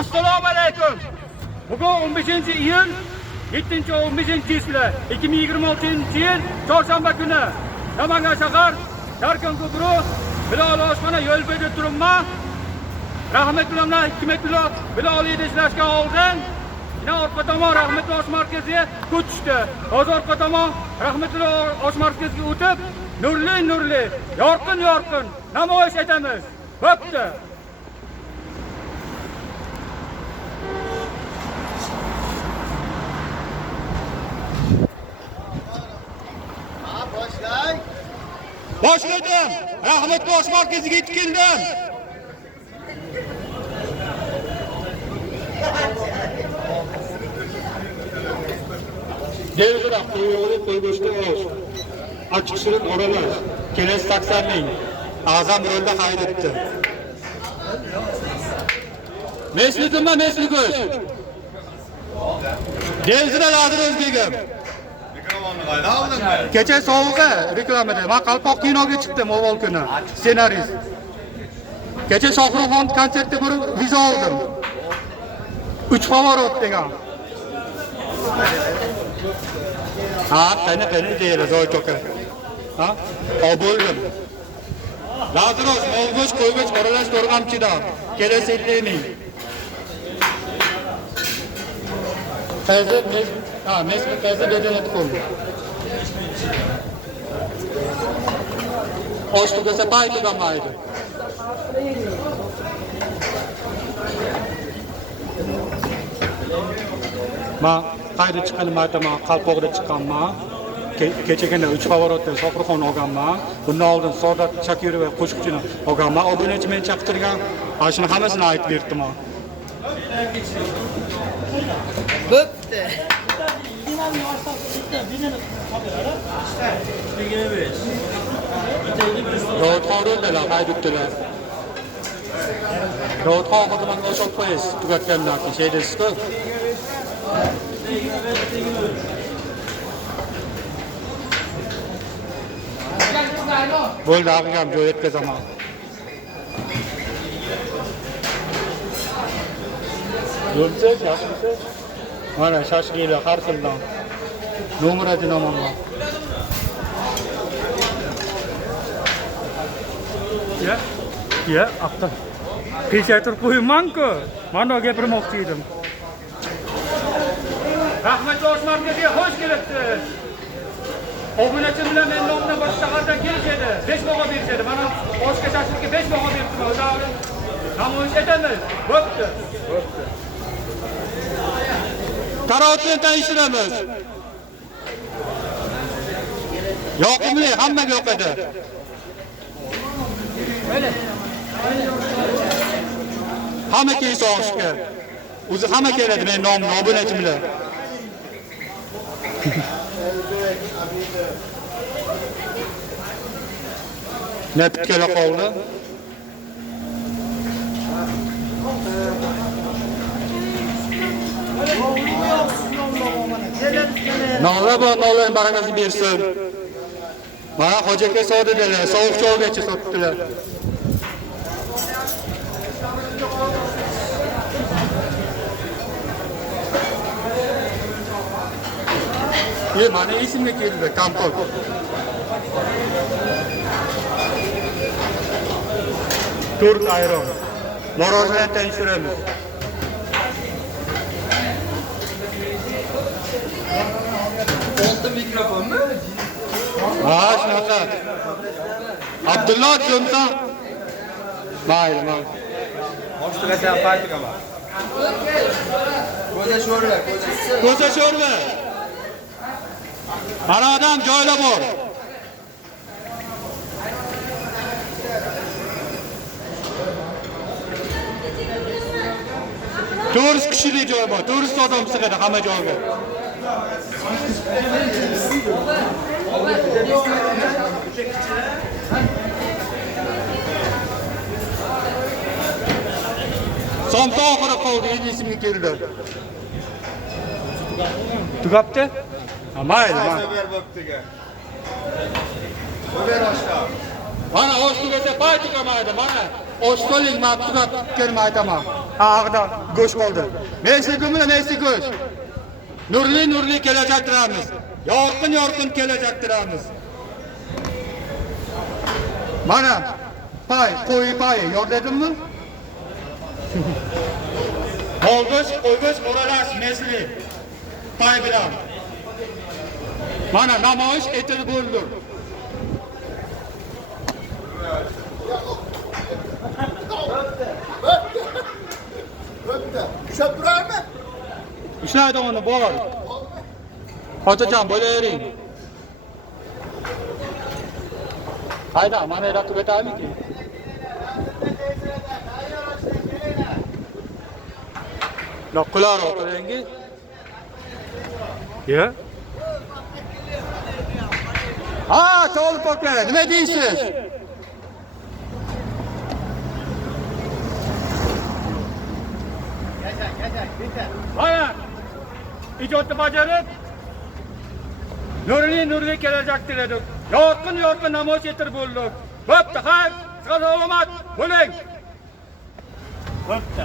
Assalomu alaykum. Bugun 15-iyul 7-15-yil 2026-yil chorshanba kuni Namangan shahar Yarqin guruh Bilol oshxona yo'l bo'yida turibman. Rahmatli hikmatulloh Bilol ishlashga oldin orqa tomon rahmatli osh markaziga ko'chishdi. Hozir orqa tomon rahmatli osh markaziga o'tib, nurli, yorqin namoyish etamiz. Bo'pti. Başladım. Rahmetli osh markaziga yetib keldim. Devlet qo'yib qo'ygo'shda osh. Açık shirin oralash. Kelasi taksarning a'zam rolda qayd etdi. Mesli go'sh. Devzira Ladir O'zbegim. Kecha sovuqqa reklamada men Qalpoq kinoga chiqdim avval kuni. Ssenarist. Kecha Shohruxxon konsertda bir viza oldim. 3 favorot degan. Ha, qani deydi Zoyt aka. Ha? Bo'ldim. Lazirosh, molgo'sh, qo'ygo'sh qoralash ko'rgamchida. Kelasi yilning. Mesli qaysi bedenet qo'ydi. Osh tugasa pay tugamaydi. Ma qayda chiqqanim aytaman, Qalpoqda chiqqanman. Kechagina 3 favorotda Shohruxxon olganman. Bundan oldin Saodat Shakirova qo'shiqchini olganman. Obunachi meni chaqirtirgan. Ana shuni hammasini aytib berdim. Bo'pti. Ro'yxondalar haydutdilar. Ro'yxon xizmatini o'chib qo'yish tugatgandan keyin şey deysiz-ku. Bo'ldi, aqam joy yetkazaman. Yo'lsiz, yaxshisiz? Mana shashliklar har xildan. Nomeradi nomonman. Ya, apta. Peshaytir qo'ymanku. Mana gapirmoqchi edim. Rahmatli osh markaziga xush kelibsiz. Obunachi bilan men nomda boshqa shahardan kelishadi. 5 baho berishadi. Mana oshga shashlikka 5 baho berdim. O'zlari namoyish etamiz. Bo'pti. Tarovatni tanishtiramiz. Yoqimli, hammaga yoqadi. Hamma kelsa oshga. O'zi hamma keladi men nomni obunachi bilan. Ne bitkala qoldi? Nola barakasi bersin. Mana Hoji aka sotdilar, sovuq choygacha sotdilar. Mana esimga keldi, kompot. Turk ayron. Morozidan tanishtiramiz. Oltin mikrofonmi? Ha, shunaqa. Abdulloh Jo'msa. Mayli. Osh tugasan paytigaman. Ko'za sho'rva. Mana odam joyla bor. To'rt kishilik joy bor. 400 odam sig'adi hamma joyga. Somta oxiri qoldi, endi esimga keldi. Tugabdi? Mayli. Mana osh tugasa pay tugamaydi, mana. Ostoling matbuot kelma aytaman. Ağda go'sh qoldi. Messi gumla Messi go'sh. Nurli kelajak tiramiz. Yorqin kelajak. Mana qo'y pay yordadimmi? Qo'ygo'sh o'ralash Messi. Pay bilan. Mana namoyish etilib bo'ldi. Ushlab turarmi? Ishlaydi uni bor. Xotirjam bo'lavering. Hayda, mana era tugataymi-ki? Loqqular o'tiringi. Ya? Ha, to'g'ri poka. Nima deysiz? Mana ijodni bajarib nurli kelajak tiladik. Yorqin namoyish ettirib bo'ldik. Bo'pti, xayr, salomat bo'ling. Bo'pti.